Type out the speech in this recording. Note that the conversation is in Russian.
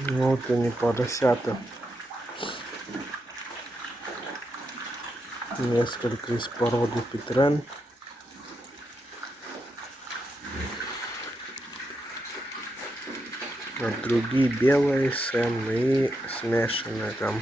Вот они, поросята. Несколько из породы Петрен. А другие белые, Сэм и смешанные там.